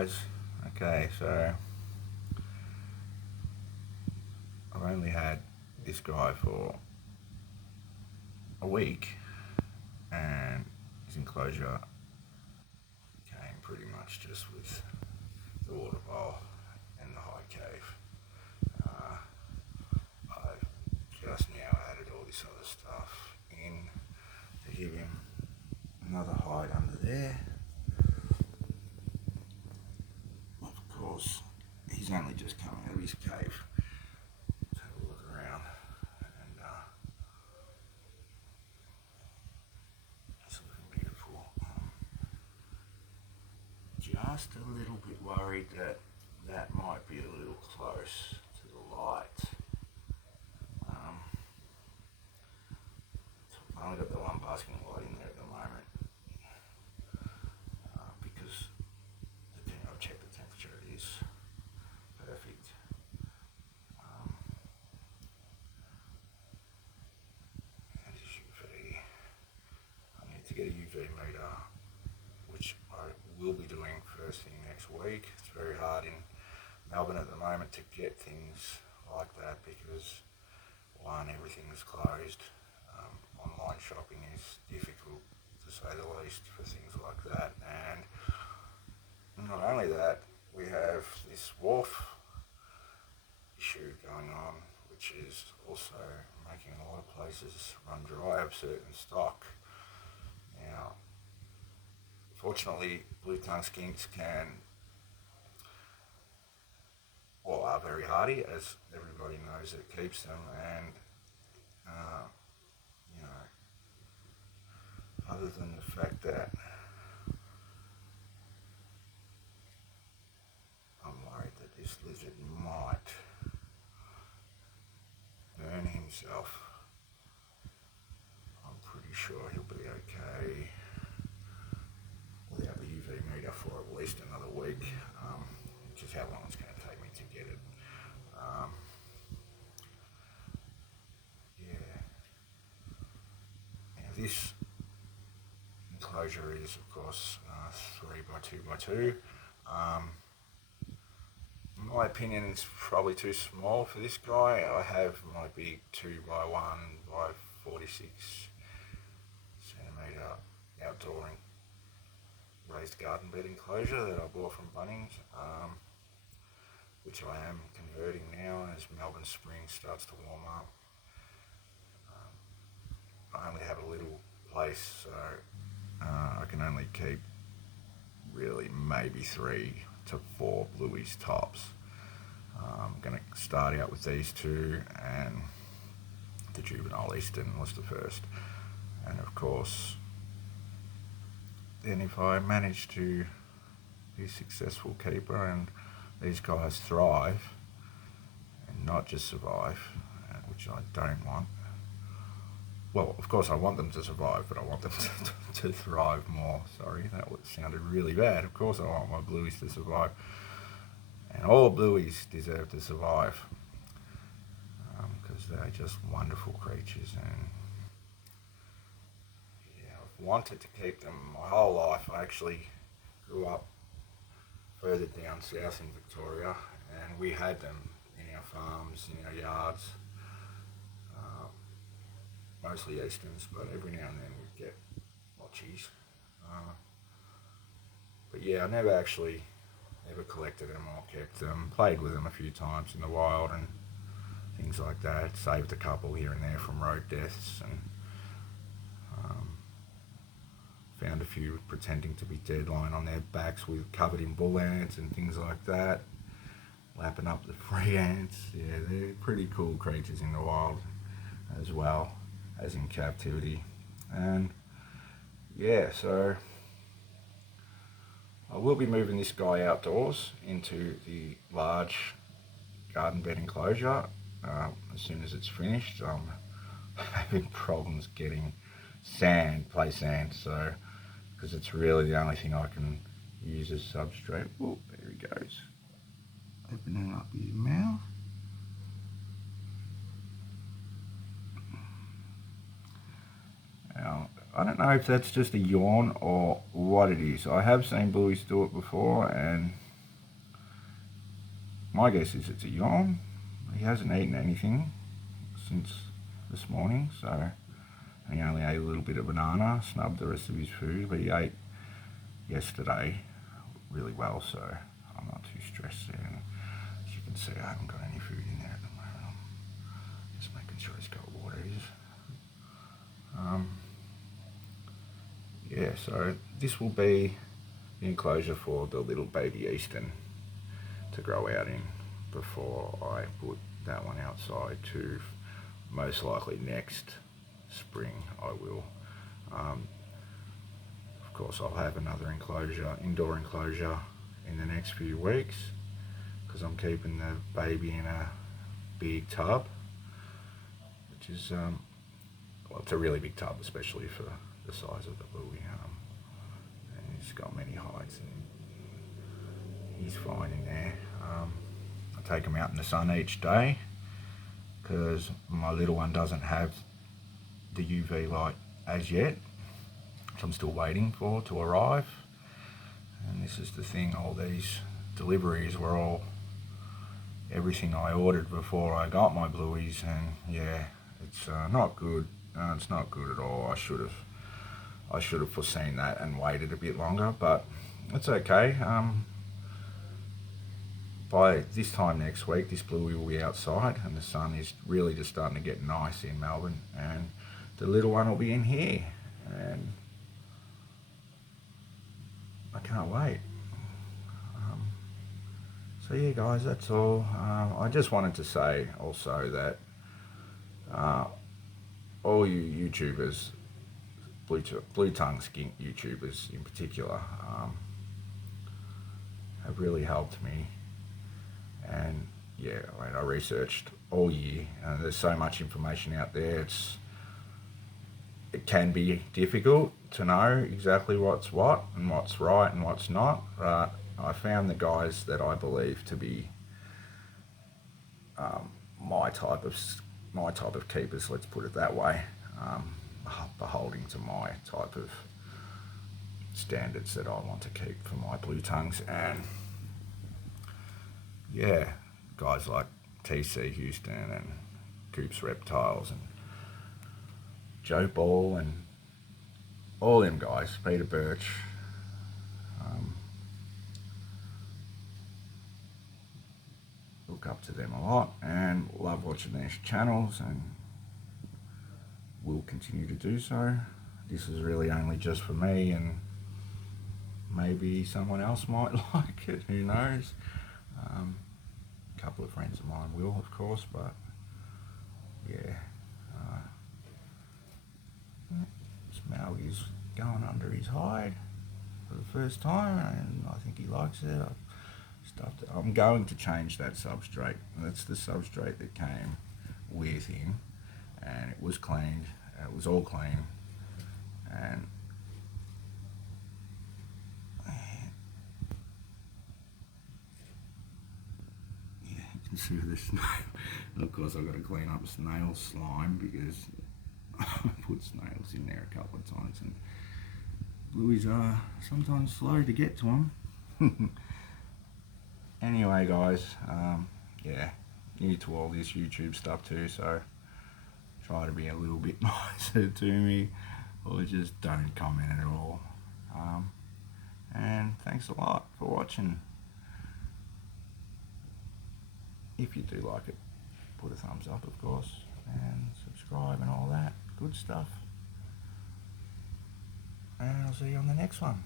guys. Okay, so I've only had this guy for a week, and his enclosure came pretty much just with the water bowl and the high cave. I've just now added all this other stuff in to give him another hide under there. Of course, he's only just coming out of his cave. Let's have a look around, and it's looking beautiful. Just a little bit worried that that might be a little close to the light. I've only got the one basking light in there at the moment because I've checked the temperature, it is perfect. And his UV, I need to get a UV meter, which I will be doing first thing next week. It's very hard in Melbourne at the moment to get things like that because one, everything is closed. Online shopping is difficult to say the least for things like that, and not only that, we have this wharf issue going on, which is also making a lot of places run dry of certain stock. Now, fortunately, blue tongue skinks are very hardy, as everybody knows that keeps them, and other than the fact that I'm worried that this lizard might burn himself, I'm pretty sure he'll be okay without the UV meter for at least another week, which is how long it's going to take me to get it. Now this enclosure is, of course, 3 by 2 by 2. In my opinion, it's probably too small for this guy. I have my big 2 by 1 by 46 centimetre outdoor raised garden bed enclosure that I bought from Bunnings, which I am converting now as Melbourne spring starts to warm up. I only have a little place, so I can only keep really maybe 3 to 4 Blueys tops. I'm going to start out with these two, and the juvenile Eastern was the first. And of course, then if I manage to be a successful keeper and these guys thrive and not just survive, which I don't want. Well, of course I want them to survive, but I want them to thrive more. Sorry, that sounded really bad. Of course I want my Blueys to survive. And all Blueys deserve to survive because they're just wonderful creatures. And yeah, I've wanted to keep them my whole life. I actually grew up further down south in Victoria, and we had them in our farms, in our yards. Mostly Easterns, but every now and then we'd get Blotchies. But yeah, I never collected them or kept them. Played with them a few times in the wild and things like that. Saved a couple here and there from road deaths, and found a few pretending to be dead lying on their backs covered in bull ants and things like that. Lapping up the free ants. Yeah, they're pretty cool creatures in the wild as well as in captivity. And yeah, so I will be moving this guy outdoors into the large garden bed enclosure as soon as it's finished. I'm having problems getting play sand, so because it's really the only thing I can use as substrate. Oh, there he goes, opening up his mouth. Now, I don't know if that's just a yawn or what it is. I have seen Blueys do it before, and my guess is it's a yawn. He hasn't eaten anything since this morning, so he only ate a little bit of banana, snubbed the rest of his food, but he ate yesterday really well, so I'm not too stressed there. And as you can see, I haven't got any food in there at the moment. I'm just making sure he's got water. Yeah, so this will be the enclosure for the little baby Eastern to grow out in before I put that one outside to most likely next spring I will. Of course I'll have another enclosure, indoor enclosure in the next few weeks because I'm keeping the baby in a big tub, which is, well, it's a really big tub, especially for the size of the Bluey. And he's got many hides and he's fine in there. I take him out in the sun each day because my little one doesn't have the UV light as yet, which I'm still waiting for to arrive. And this is the thing, all these deliveries were all everything I ordered before I got my Blueys, and yeah, it's not good. It's not good at all. I should have foreseen that and waited a bit longer, but it's okay. By this time next week, this Bluey will be outside and the sun is really just starting to get nice in Melbourne, and the little one will be in here, and I can't wait. So yeah guys, that's all. I just wanted to say also that all you YouTubers, blue tongue skink YouTubers in particular, have really helped me. And yeah, I mean, I researched all year, and there's so much information out there. It can be difficult to know exactly what's what and what's right and what's not, but I found the guys that I believe to be my type of keepers, let's put it that way, beholding to my type of standards that I want to keep for my blue tongues. And yeah, guys like TC Houston and Coops Reptiles and Joe Ball and all them guys, Peter Birch, look up to them a lot and love watching their channels, and will continue to do so. This is really only just for me, and maybe someone else might like it, who knows. A couple of friends of mine will, of course, but yeah. Smelgy's going under his hide for the first time, and I think he likes it. I'm going to change that substrate. That's the substrate that came with him, and it was cleaned. It was all clean, and yeah, you can see the snail. And of course, I've got to clean up snail slime because I put snails in there a couple of times, and Blueys are sometimes slow to get to them. Anyway guys, yeah, new to all this YouTube stuff too, so try to be a little bit nicer to me, or just don't comment at all. And thanks a lot for watching. If you do like it, put a thumbs up of course, and subscribe and all that good stuff. And I'll see you on the next one.